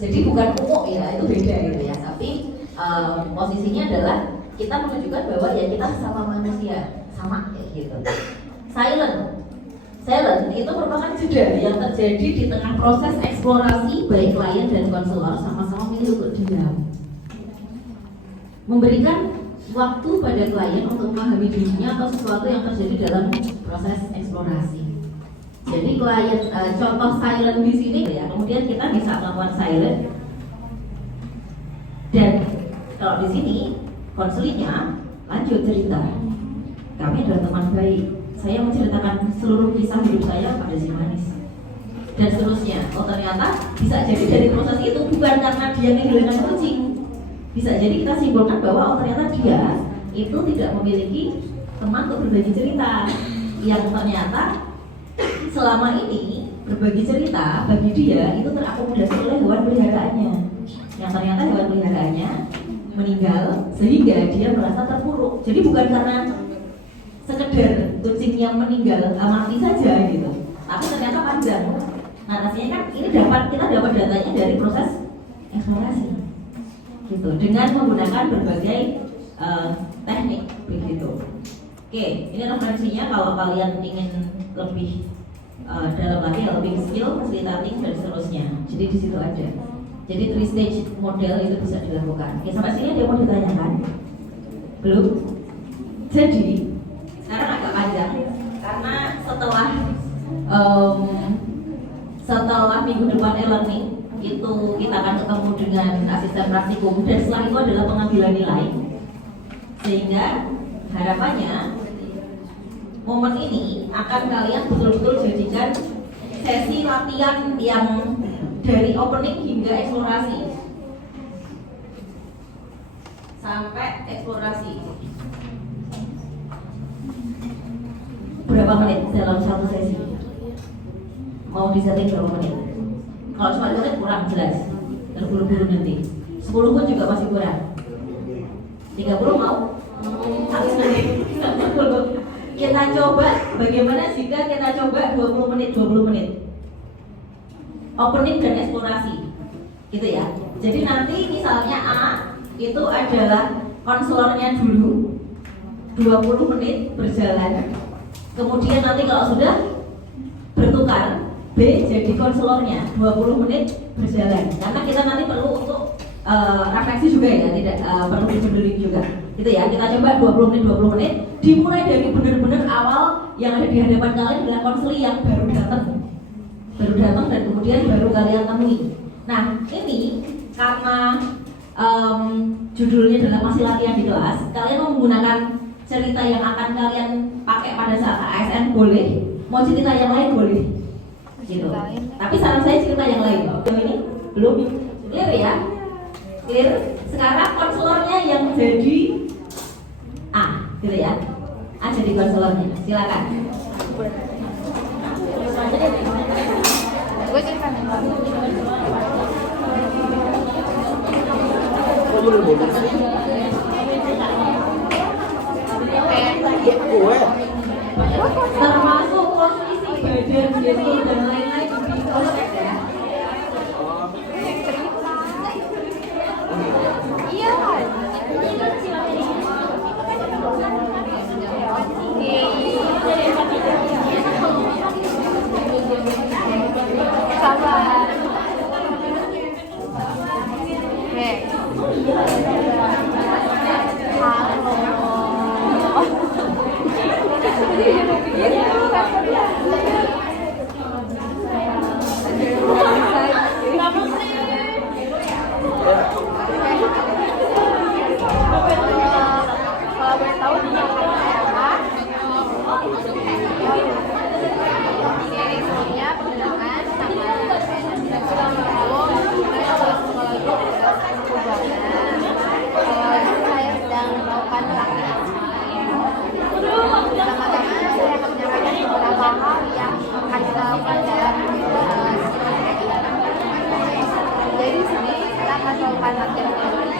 Jadi bukan umum ya, itu beda gitu ya. Tapi posisinya adalah kita menunjukkan bahwa ya kita sama manusia, sama kayak gitu. Silent itu merupakan jeda yang terjadi di tengah proses eksplorasi baik klien dan konselor sama-sama milih untuk diam. Memberikan waktu pada klien untuk memahami dirinya atau sesuatu yang terjadi dalam proses eksplorasi. Jadi klien contoh silent di sini ya, kemudian kita bisa melakukan silent. Dan kalau di sini konselingnya lanjut cerita. Kami adalah teman baik. Saya menceritakan seluruh kisah hidup saya pada si manis dan seterusnya. Oh ternyata bisa jadi dari proses itu bukan karena dia kehilangan kucing. Bisa jadi kita simpulkan bahwa oh ternyata dia itu tidak memiliki teman untuk berbagi cerita. Yang ternyata selama ini berbagi cerita bagi dia itu terakomodasi oleh hewan peliharaannya. Yang ternyata hewan peliharaannya meninggal sehingga dia merasa terpuruk. Jadi bukan karena sekedar kucing yang meninggal mati saja gitu, tapi ternyata panjang narasinya kan. Ini kita dapat datanya dari proses eksplorasi gitu dengan menggunakan berbagai teknik begitu. Oke, ini referensinya kalau kalian ingin lebih dalam lagi, lebih skill, facilitating dan seterusnya. Jadi di situ ada. Jadi 3 stage model itu bisa dilakukan. Oke, sampai sini ada yang mau ditanyakan? Belum? Jadi sekarang agak panjang karena setelah minggu depan e-learning itu kita akan ketemu dengan asisten praktikum dan setelah itu adalah pengambilan nilai, sehingga harapannya momen ini akan kalian betul-betul jadikan sesi latihan yang dari opening hingga eksplorasi sampai eksplorasi. Berapa menit dalam satu sesi? Mau disetting berapa menit? Kalau cuma 5 menit kurang jelas, terburu-buru nanti. 10 pun juga masih kurang. 30 mau? Habis nanti. Kita coba bagaimana jika kita coba 20 menit. Opening dan eksplorasi, gitu ya. Jadi nanti misalnya A itu adalah konselornya dulu 20 menit berjalan. Kemudian nanti kalau sudah bertukar, B jadi konselornya 20 menit berjalan. Karena kita nanti perlu untuk refleksi juga ya, tidak perlu dibenerin juga. Gitu ya, kita coba 20 menit dimulai dari benar-benar awal yang ada di hadapan kalian adalah konseling yang baru datang dan kemudian baru kalian temui. Nah, ini karena judulnya adalah masih latihan di kelas, kalian mau menggunakan cerita yang akan kalian pakai pada saat ASN boleh, mau cerita yang lain boleh, gitu. Tapi saran saya cerita yang lain. Yang ini belum clear ya? Clear. Sekarang konselornya yang jadi A, gitu ya? A jadi konselornya. Silakan. Gue cerita nih. Termasuk posisi badan gitu dan lain-lain di konteks ya. Iya kan? Sabar. Kalau boleh tahu apa? Direkturnya pendanaan sama saya sedang melakukan praktik. Pertama-tama saya akan menyampaikan beberapa hal yang akan dilakukan dalam jadi di sini kita akan melakukan latihan teori.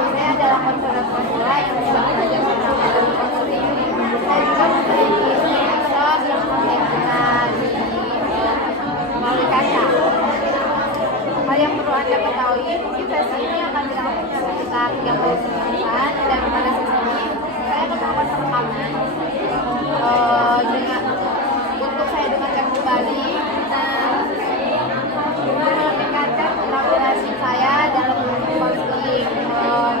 Ini adalah konselor-konselor yang juga belajar tentang konseling dan juga memiliki metode yang bisa di melalui kaca. Hal yang perlu Anda ketahui, mungkin sesi ini akan berlangsung sekitar 30 menitan, dan pada sesi ini saya akan melakukan perekaman dengan untuk saya dengarkan kembali dan meningkatkan keterampilan saya dalam konseling.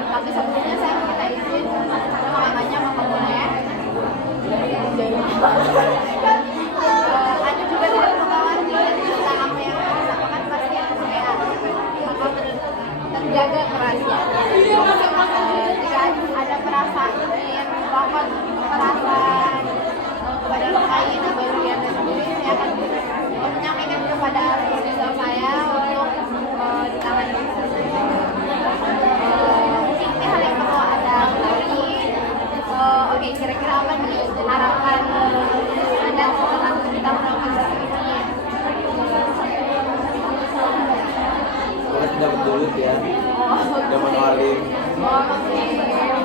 Tapi sebelumnya saya minta izin makanya Mama boleh. Anda juga tidak perlu khawatir tentang apa yang saya sampaikan, pasti yang saya akan terjaga kerahasiaannya. Jika ada perasaan ingin melakukan perasaan kepada orang lain atau diri Anda sendiri, saya akan menyampaikan kepada profesor saya untuk ditangani. Mungkin ini hal yang perlu Anda ketahui. Oke, kira-kira apa nih harapan Anda setelah kita melakukan sesi ini? Kita dapat dulu ya. Udah manualin. Oke.